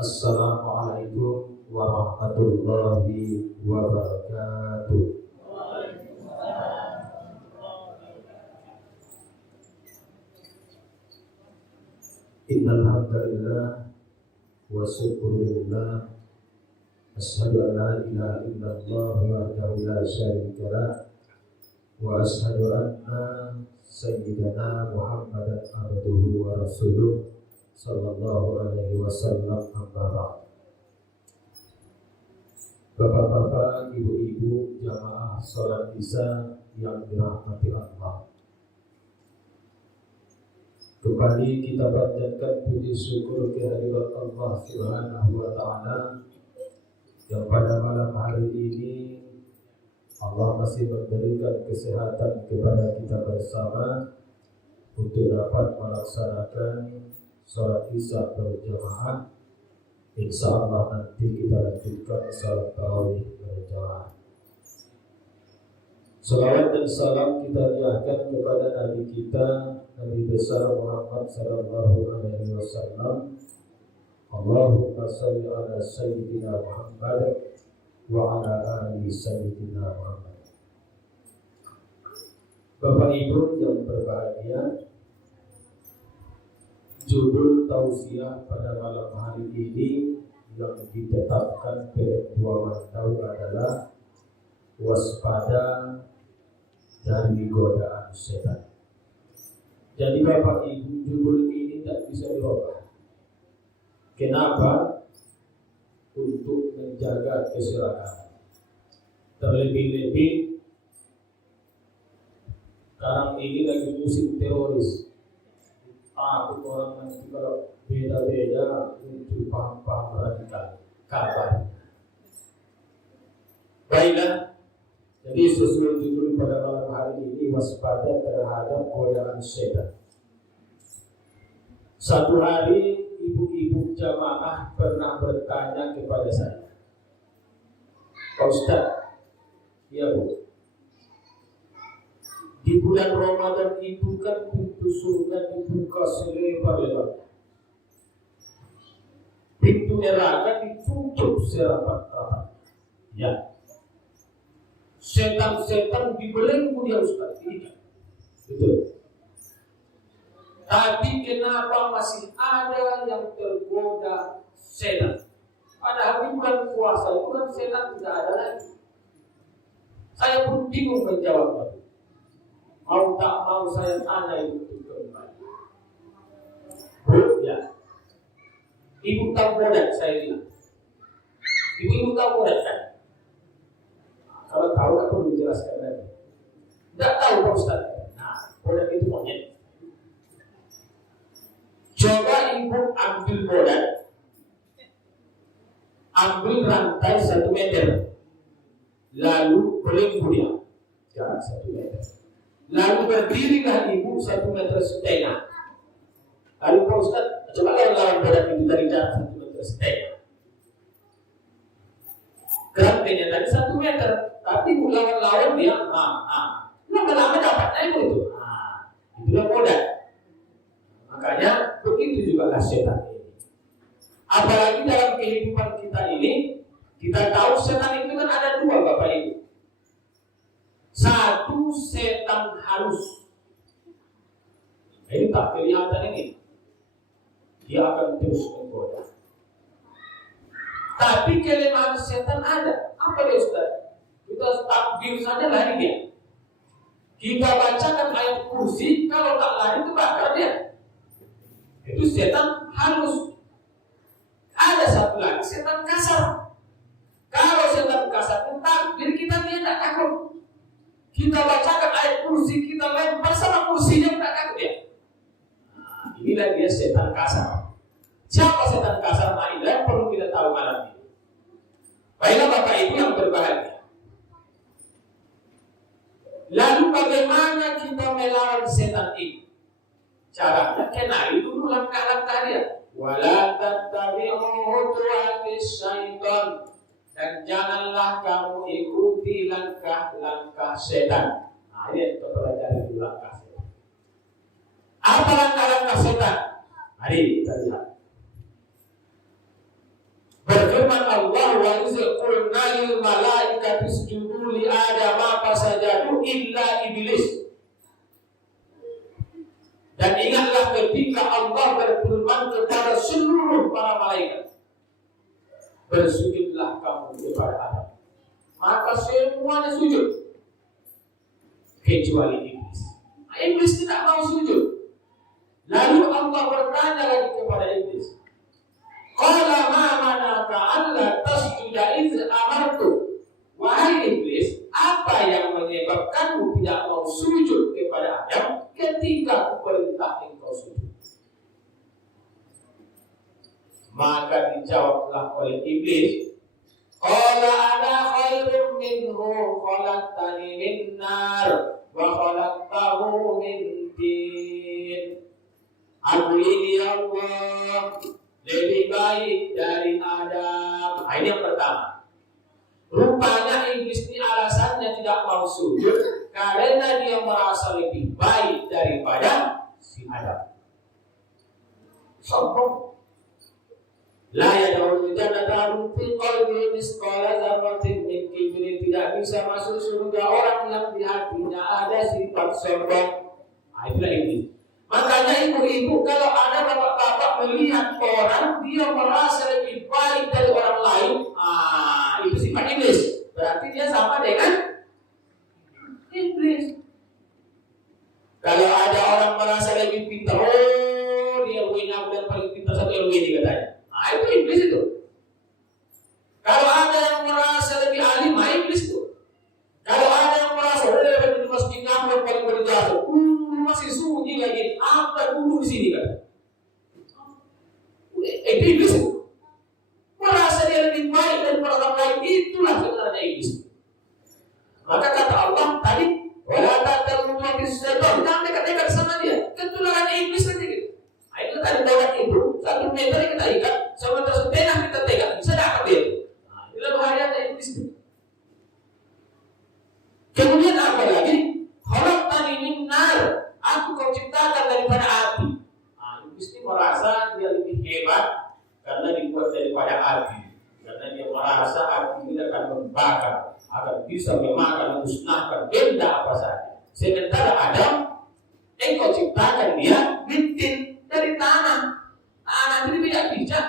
Assalamualaikum warahmatullahi wabarakatuh. Innal hamdalillah wa syukrulillah asyhadu an la ilaha illallah wahdahu la syarika lah wa asyhadu anna sayyidana Muhammadan abduhu wa rasuluh sallallahu alaihi wasallam. Amma ba'd. Bapak-bapak, ibu-ibu, jamaah salat Isya yang dirahmati Allah, kembali kita panjatkan puji syukur kehadirat Allah Subhanahu wa taala yang pada malam hari ini Allah masih memberikan kesehatan kepada kita bersama untuk dapat melaksanakan salat Isya berjamaah. Insya Allah nanti kita lanjutkan salat tarawih berjamaah. Salawat dan salam kita lihatkan kepada Nabi kita, Nabi besar Muhammad sallallahu alaihi wasallam. Allahumma shalli ala sayyidina Muhammad wa ala ali sayyidina Muhammad. Bapak Ibu yang berbahagia, judul tausiah pada malam hari ini yang ditetapkan Ketua Mantau adalah waspada dari godaan setan. Jadi Bapak Ibu, judul ini tidak bisa dirubah. Kenapa? Untuk menjaga keserakahan. Terlebih-lebih sekarang ini lagi musim teroris. Takut orang nanti kalau beda-beda muncul paham-paham radikal. Kabar. Baiklah. Jadi sesuai judul pada malam hari ini, waspada terhadap godaan setan. Satu hari ibu-ibu jamaah pernah bertanya kepada saya, Pak Ustaz, ya Bu, di bulan Ramadan itu kan pintu surga dibuka selebar-lebarnya, pintu neraka ditutup serapat-rapat. Ya, setan-setan dibelenggu ya Ustaz. Tidak, betul. Tapi kenapa masih ada yang tergoda setan? Padahal di bulan puasa itu kan setan tidak ada lagi. Saya pun bingung menjawabnya. Mau tak mau saya tanya itu kembali. Bu, ya. Ibu tahu bodat, saya bilang. Ibu tahu bodat kan? Kalau tahu tak perlu dijelaskan lagi. Tidak tahu Pak Ustaz. Nah, bodat itu monyet. Coba ibu ambil bodat, ambil rantai 1 meter, lalu belenggu dia jarak 1 meter. Lalu berdirilah ibu 1,5 meter. Lalu Pak Ustaz, coba kalau lawan bodat itu dari jarak 1,5 meter. Kerangkanya tadi 1 meter, tapi lawan dia, lama-lama dapatnya itu. Itulah bodat. Makanya begitu juga setan ini. Apalagi dalam kehidupan kita ini, kita tahu setan itu kan ada 2 Bapak Ibu. Satu setan halus. Ini tak kelihatan ini. Dia akan terus menggoda. Tapi kelemahan setan ada. Apa dia Ustaz? Kita takbir saja lari dia. Kita bacakan ayat kursi, kalau tak lari itu bakar dia. Itu setan halus. Ada satu lagi setan kasar. Kalau setan kasar itu takbir kita dia tidak takut. Kita bacakan ayat kursi, kita lempar sama kursinya tidak takut dia. Inilah dia setan kasar. Siapa setan kasar? Nah, ini yang perlu kita tahu malam ini. Baiklah Bapak Ibu yang berbahagia. Lalu bagaimana kita melawan setan ini? Caranya kenali dulu langkah-langkah dia. Wala tattabi'u khutuwatis syaitan, dan janganlah kamu ikuti langkah-langkah setan. Nah, ini kita pelajari dulu langkah setan. Apa langkah-langkah setan? Mari kita lihat. Firman Allah, wa izqulna lil malaikati isjudu li Adama fasajadu illa iblis. Dan ingatlah ketika Allah berfirman kepada seluruh para malaikat, bersujudlah kamu kepada Adam. Maka semuanya sujud, kecuali iblis. Iblis tidak mau sujud. Lalu Allah bertanya lagi kepada iblis, qala ma manaka alla tasjuda iz amartu. Wahai iblis, apa yang menyebabkanmu tidak mau sujud kepada Adam ketika kuperintah engkau sujud? Maka dijawablah oleh iblis, qala ana khairum minhu khalaqtani min nar wa khalaqtahu min tin. Aku ini Allah lebih baik dari Adam. Ini yang pertama. Rupanya iblis ini alasannya tidak mau sujud karena dia merasa lebih baik daripada si Adam. Sombong. La yad'ul jannata fi qalbi misqala dzarratin min kibrin. Tidak bisa masuk surga orang yang di hatinya ada sifat sombong. Itulah iblis. Makanya ibu-ibu kalau ada bapak-bapak melihat orang dia merasa lebih baik dari orang lain, itu sifat iblis. Berarti dia sama dengan iblis. Kalau ada orang merasa lebih pintar, dia punya yang paling pintar satu LW katanya. Itu iblis itu. Kalau ada yang merasa lebih alim, iblis itu. Kalau ada yang merasa di masjid yang paling berjasa, masih sunyi lagi, apa dulu di sini kan? Iblis itu merasa dia lebih baik daripada orang lain, itulah sebenarnya iblis. Maka kata Allah tadi, wala ta'talu bisyaitan, jangan dekat-dekat sama dia, ketularan iblis saja gitu. Itu tadi bawa itu 1 meter kita ikat, sama setengah kita tegak, bisa dapat dia. Itulah bahayanya iblis itu. Kemudian apa lagi? Khalaqtani min nar. Aku kau ciptakan daripada api. Iblis ini merasa dia lebih hebat karena dibuat daripada api. Karena dia merasa api ini akan membakar, akan bisa memakan, memusnahkan benda apa saja. Sementara Adam, engkau ciptakan dia bintin dari tanah. Tanah ini tidak bijak.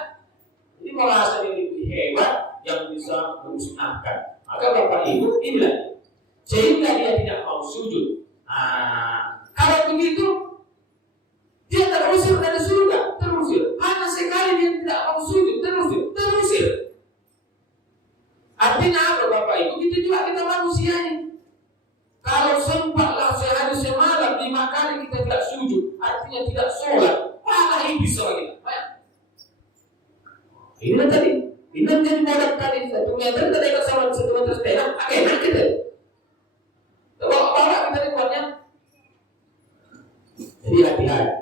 Ini merasa dia lebih hebat yang bisa memusnahkan. Maka Bapak Ibu inilah sehingga dia tidak mau sujud. Kalau begitu, dia terusir dari surga, terusir. Hanya sekali dia tidak mau sujud, terusir. Artinya apa Bapak Ibu? Itu juga kita manusia ini. Kalau sempatlah sehari semalam 5 kali kita tidak sujud, artinya tidak sholat, malah iblis sama kita. Ini tadi, ini menjadi modal tadi 1 meter kita dekat sama 1 meter setengah, enak kita. Bawa kita dibuatnya. Jadi hati-hati.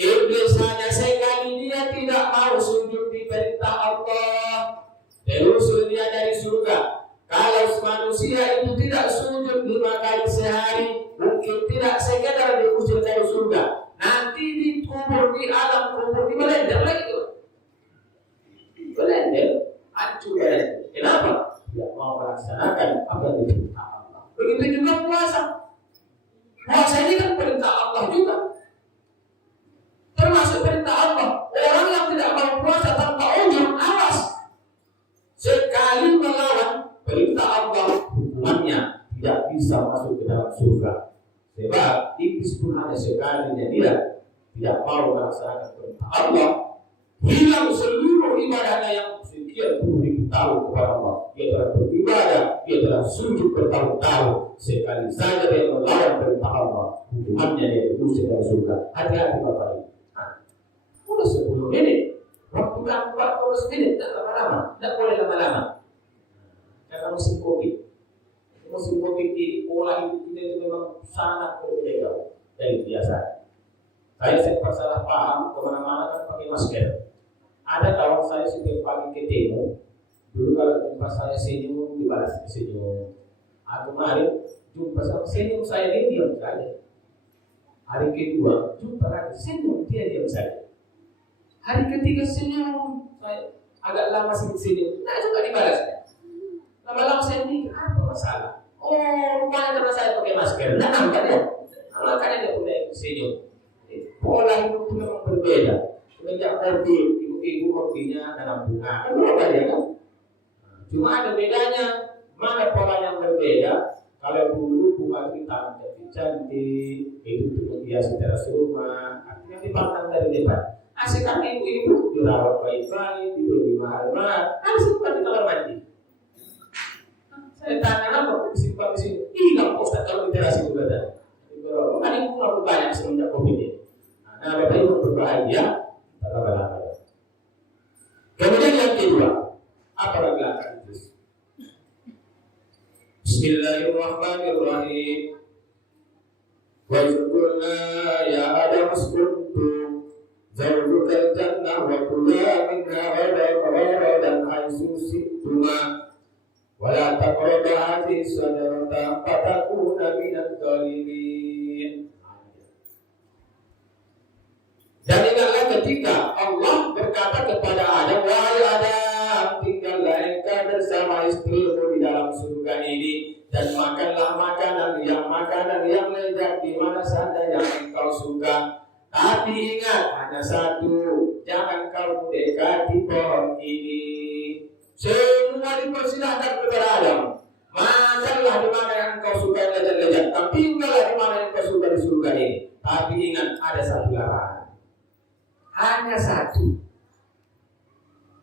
Iblis hanya sekali dia tidak mau sujud di perintah Allah, terusir dia dari surga. Kalau manusia itu tidak sujud 5 kali sehari, mungkin tidak sekedar diusir dari surga. Nanti dikubur di alam kubur, di belender lagi tuh. Belender, hancur belender. Kenapa? Tidak mau melaksanakan apa yang diperintah Allah. Begitu juga puasa. Puasa ini kan perintah Allah juga. Termasuk perintah Allah. Orang yang tidak mau puasa tanpa uzur, awas. Sekali melawan perintah Allah, hukumannya tidak bisa masuk ke dalam surga. Sebab iblis pun hanya sekali dia tidak mau melaksanakan perintah Allah, hilang seluruh ibadahnya yang sekian puluh ribu tahun kepada Allah. Dia telah beribadah, dia telah sujud bertahun-tahun. Sekali saja dia melawan perintah Allah, hukumannya dia diusir dari surga. Hati-hati Bapak Ibu. Udah 10 menit, waktu kan 40 menit, tidak lama-lama, tidak boleh lama-lama. Karena musim Covid. Musim Covid ini pola hidup kita itu memang sangat berbeda dari biasa. Saya sempat salah paham, kemana-mana kan pakai masker. Ada kawan saya setiap pagi ketemu, dulu kalau jumpa saya senyum, dibalas senyum. Kemarin jumpa sama senyum saya, dia diam saja. Hari kedua jumpa lagi senyum, dia diam saja. Hari ketiga senyum saya, agak lama sini, nah juga dibalas. Lama-lama saya mikir apa masalah? Oh, rupanya karena saya pakai masker. Nah, nampak ya. Makanya dia punya senyum. Pola hidup itu memang berbeda. Semenjak COVID, ibu-ibu hobinya nanam bunga. Kan berapa ya kan? Cuma ada bedanya. Mana pola yang berbeda? Kalau dulu bunga itu ditanam cantik, itu menghiasi teras rumah, artinya dipantang dari depan. Sekarang ibu-ibu dirawat baik-baik, diberi mahal-mahal, harus simpan di kamar mandi. Saya tanya apa? Disimpan di sini. Hilang Ustaz kalau di teras itu ada. Kan ibu aku banyak semenjak COVID ini. Nah, Bapak Ibu berbahagia, lama-lama. Kemudian yang kedua, apa lagi akan itu? Bismillahirrahmanirrahim. Wa yaqulna ya Adam askuntum zawjukal jannah wa kula minha ragadan haitsu syi'tuma wa la taqrabu hadhihi syajarata fatakuna minadh dhalimin. Dan ingatlah ketika Allah berkata kepada Adam, wahai Adam, tinggallah engkau bersama istrimu di dalam surga ini dan makanlah makanan yang lezat di mana saja yang engkau suka. Tapi ingat hanya satu, jangan kau mendekati pohon ini. Semua dipersilahkan kepada Adam. Makanlah di mana yang engkau suka yang lezat-lezat. Tapi tinggallah di mana yang engkau suka di surga ini. Tapi ingat ada satu larangan. Hanya satu.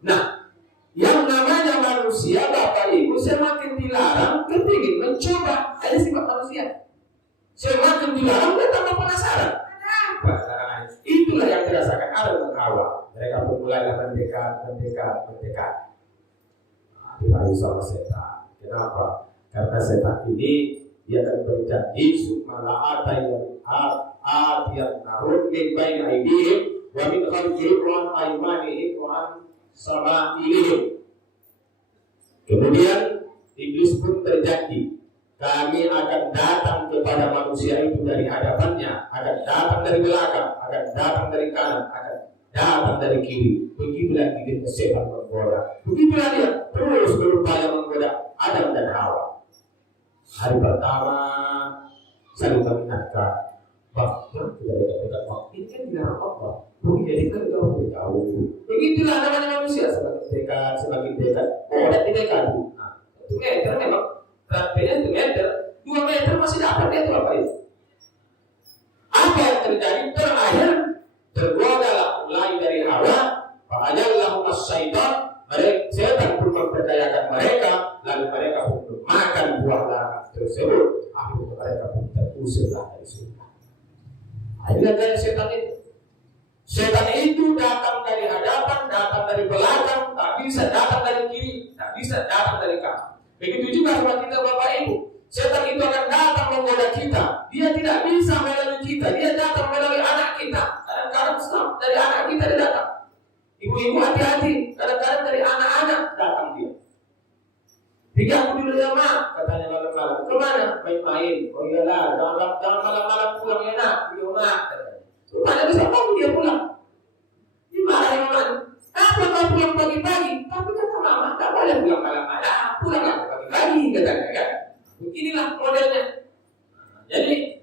Nah, yang namanya manusia, Bapak Ibu, semakin dilarang, kepingin mencoba. Ada sifat manusia. Semakin dilarang, dia tambah penasaran. Ada apa larangan? Itulah yang dirasakan Adam dan Hawa. Mereka pun mulailah mendekat. Dirayu sama setan. Kenapa? Karena setan ini dia akan berjanji sukmala yang narut min bain aidihim wa min khalfihim wa an aymanihim wa an samaa'ilihim. Kemudian iblis pun berjanji, kami akan datang kepada manusia itu dari hadapannya, akan datang dari belakang, akan datang dari kanan, akan datang dari kiri. Begitulah ide setan menggoda. Begitulah dia terus berupaya menggoda Adam dan Hawa. Hari pertama saling mengingatkan, bahkan tidak dekat-dekat waktu ini kan dilarang Allah. Menjadikan kau berjauh. Begitulah namanya manusia, semakin dekat. Oh, dan dekat. Nah, 1 meter memang beratnya 1 meter, 2 meter masih dapat dia apa itu? Apa yang terjadi? Terakhir tergodalah mulai dari Hawa, fa'ajallahu as-syaitan, mereka setan pun memperdayakan mereka, lalu mereka pun makan buah larangan tersebut. Akhirnya mereka pun terusirlah dari surga. Akhirnya dari setan itu. Setan itu datang dari hadapan, datang dari belakang, tak bisa datang dari kiri, tak bisa datang dari kanan. Begitu juga sama kita Bapak Ibu. Setan itu akan datang menggoda kita. Dia tidak bisa melalui kita, dia datang melalui anak kita. Kadang-kadang dari anak kita dia datang. Ibu-ibu hati-hati, kadang-kadang dari anak-anak datang dia. Tiga aku dulu ya mak, katanya malam-malam. Kemana? Main-main. Oh iyalah, jangan malam-malam pulang ya nak. Iya mak. Rupanya bisa kamu dia pulang. Dimarahin mama. Kenapa kau pulang pagi-pagi? Tapi kata mama, tak boleh pulang malam-malam. Pulanglah pagi-pagi, katanya kan. Beginilah modelnya. Jadi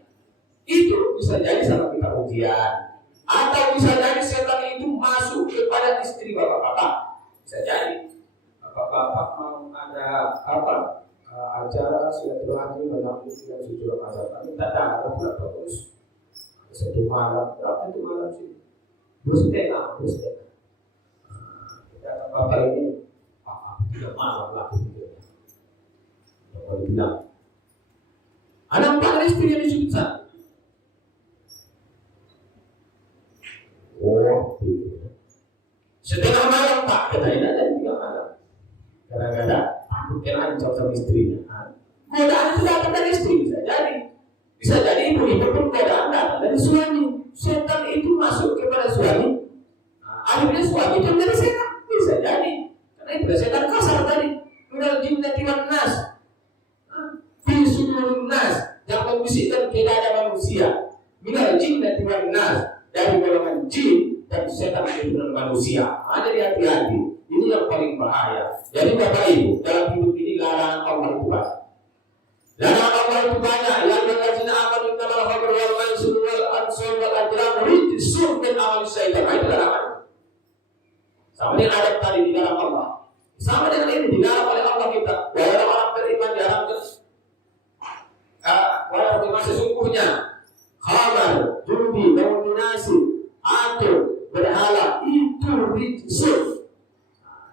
itu bisa jadi sama kita ujian. Atau bisa jadi setan itu masuk kepada istri bapak-bapak. Bisa jadi bapak-bapak mau ada acara silaturahmi dalam istilah jujur Ramadan. Tapi tak ada berapa terus. Satu malam, berapa itu malam sih? 2 setengah. Kita bapak ini, tidak malam lagi tidurnya. Bapak bilang, ada 4 istri yang disebutkan. Oh, gitu. Setengah malam Pak, katanya ada 3 malam. Kadang-kadang takut kena ancam sama istrinya. Godaan itu datang dari istri, bisa jadi ibu-ibu pun godaan datang dari suami. Setan itu masuk kepada suami. Akhirnya suami itu menjadi setan, bisa jadi. Karena itu setan kasar tadi. Minal jinnati wan nas, fi sudurun nas, yang membisikkan ke dada manusia. Minal jinnati wan nas, dari golongan jin dan setan itu manusia. Jadi hati-hati. Ini ini yang paling bahaya. Jadi Bapak Ibu, dalam hidup ini larangan Allah itu banyak. Larangan Allah itu banyak. Yang berkaitan amal innamal khamru wal maisir wal ansab wal azlam rijsun min amali syaitan. Itu larangan. Sama dengan ayat tadi di dalam Allah. Sama dengan ini dilarang oleh Allah kita. Wahai orang beriman diharamkan. Wahai orang beriman sesungguhnya khamar, judi, dominasi, atur, berhala itu rijsun.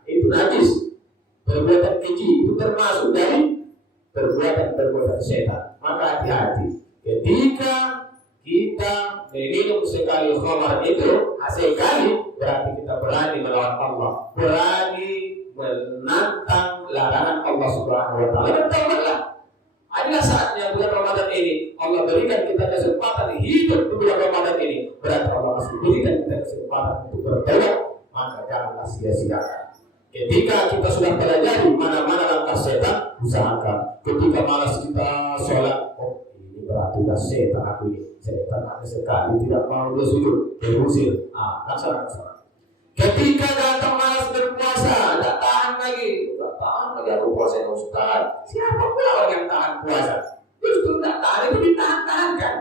Itu najis. Perbuatan keji itu termasuk dari perbuatan setan. Maka hati-hati ketika kita meminum sekali khamar itu, sekali berarti kita berani melawan Allah, berani menantang larangan Allah Subhanahu wa taala. Bertaubatlah. Adalah saatnya bulan Ramadan ini Allah berikan kita kesempatan hidup di bulan Ramadan ini. Berarti Allah masih berikan kita kesempatan untuk bertaubat. Maka janganlah sia-siakan. Ketika kita sudah pelajari mana-mana langkah setan, usahakan. Ketika malas kita sholat, oh ini berarti sudah setan aku ini. Setan ada sekali tidak mau dia sujud, terusir. Laksana. Ketika datang malas berpuasa, tak tahan lagi aku puasa Ustaz. Siapa pula orang yang tahan puasa? Justru tak tahan itu ditahan-tahankan.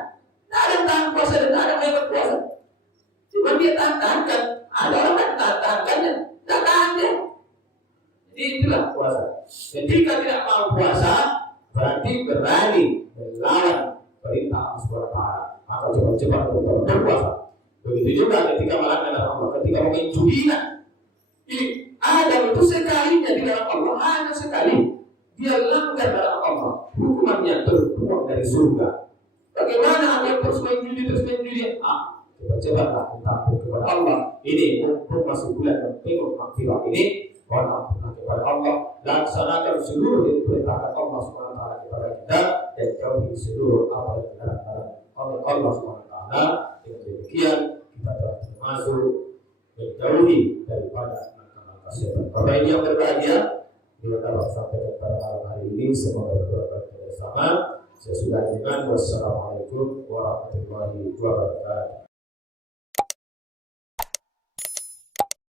Tak ada tahan puasa dan tak ada yang berpuasa. Cuma dia tahan-tahankan. Ada orang yang tahan-tahankannya, tak tahan dia. Jadi itulah puasa. Ketika tidak mau puasa, berarti berani melawan perintah Allah Subhanahu wa taala. Maka cepat-cepat berpuasa. Begitu juga ketika melanggar Allah, ketika main judinan. Ini Adam itu sekalinya di dalam Allah, hanya sekali dia langgar dalam Allah, hukumannya terbuang dari surga. Bagaimana Adam terus main judi? Cepat-cepatlah takut kepada Allah. Ini mumpung masih bulan yang penuh maghfirah ini, mohon ampunlah kepada Allah, laksanakan seluruh yang diperintahkan Allah Subhanahu wa taala kepada kita dan jauhi seluruh apa yang dilarang oleh Allah Subhanahu wa taala. Dengan demikian kita telah termasuk menjauhi daripada langkah-langkah setan. Bapak Ibu yang berbahagia, bila dapat sampaikan pada malam hari ini, semoga berdoa bersama. Saya sudah dengan wassalamualaikum warahmatullahi wabarakatuh.